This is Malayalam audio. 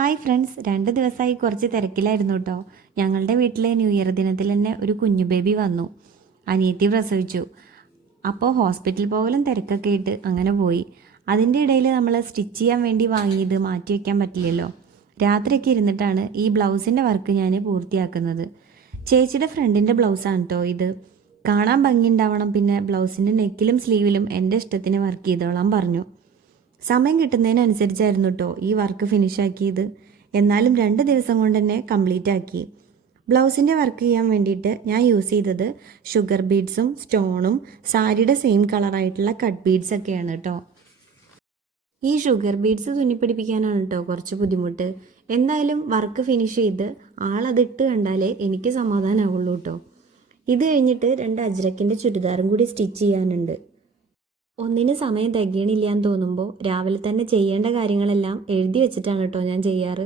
ഹായ് ഫ്രണ്ട്സ്, 2 ദിവസമായി കുറച്ച് തിരക്കിലായിരുന്നു കേട്ടോ. ഞങ്ങളുടെ വീട്ടിൽ ന്യൂ ഇയർ ദിനത്തിൽ തന്നെ ഒരു കുഞ്ഞു ബേബി വന്നു. അനിയത്തി പ്രസവിച്ചു. അപ്പോൾ ഹോസ്പിറ്റൽ പോകലും തിരക്കൊക്കെ ആയിട്ട് അങ്ങനെ പോയി. അതിൻ്റെ ഇടയിൽ നമ്മൾ സ്റ്റിച്ച് ചെയ്യാൻ വേണ്ടി വാങ്ങിയത് മാറ്റി വയ്ക്കാൻ പറ്റില്ലല്ലോ. രാത്രിയൊക്കെ ഇരുന്നിട്ടാണ് ഈ ബ്ലൗസിൻ്റെ വർക്ക് ഞാൻ പൂർത്തിയാക്കുന്നത്. ചേച്ചിയുടെ ഫ്രണ്ടിൻ്റെ ബ്ലൗസാണ് കേട്ടോ ഇത്. കാണാൻ ഭംഗിയുണ്ടാവണം, പിന്നെ ബ്ലൗസിൻ്റെ നെക്കിലും സ്ലീവിലും എൻ്റെ ഇഷ്ടത്തിന് വർക്ക് ചെയ്തോളാൻ പറഞ്ഞു. സമയം കിട്ടുന്നതിനനുസരിച്ചായിരുന്നു കേട്ടോ ഈ വർക്ക് ഫിനിഷാക്കിയത്. എന്നാലും 2 ദിവസം കൊണ്ട് തന്നെ കംപ്ലീറ്റ് ആക്കി. ബ്ലൗസിൻ്റെ വർക്ക് ചെയ്യാൻ വേണ്ടിയിട്ട് ഞാൻ യൂസ് ചെയ്തത് ഷുഗർ ബീഡ്സും സ്റ്റോണും സാരിയുടെ സെയിം കളറായിട്ടുള്ള കട്ട് ബീഡ്സ് ഒക്കെയാണ് കേട്ടോ. ഈ ഷുഗർ ബീഡ്സ് തുന്നിപ്പിടിപ്പിക്കാനാണ് കേട്ടോ കുറച്ച് ബുദ്ധിമുട്ട്. എന്തായാലും വർക്ക് ഫിനിഷ് ചെയ്ത് ആളതിട്ട് കണ്ടാലേ എനിക്ക് സമാധാനമാവുള്ളൂ കേട്ടോ. ഇത് കഴിഞ്ഞിട്ട് 2 അജ്രക്കിൻ്റെ ചുരിദാറും കൂടി സ്റ്റിച്ച് ചെയ്യാനുണ്ട്. ഒന്നിന് സമയം തികയണില്ല എന്ന് തോന്നുമ്പോൾ രാവിലെ തന്നെ ചെയ്യേണ്ട കാര്യങ്ങളെല്ലാം എഴുതി വെച്ചിട്ടാണ് കേട്ടോ ഞാൻ ചെയ്യാറ്.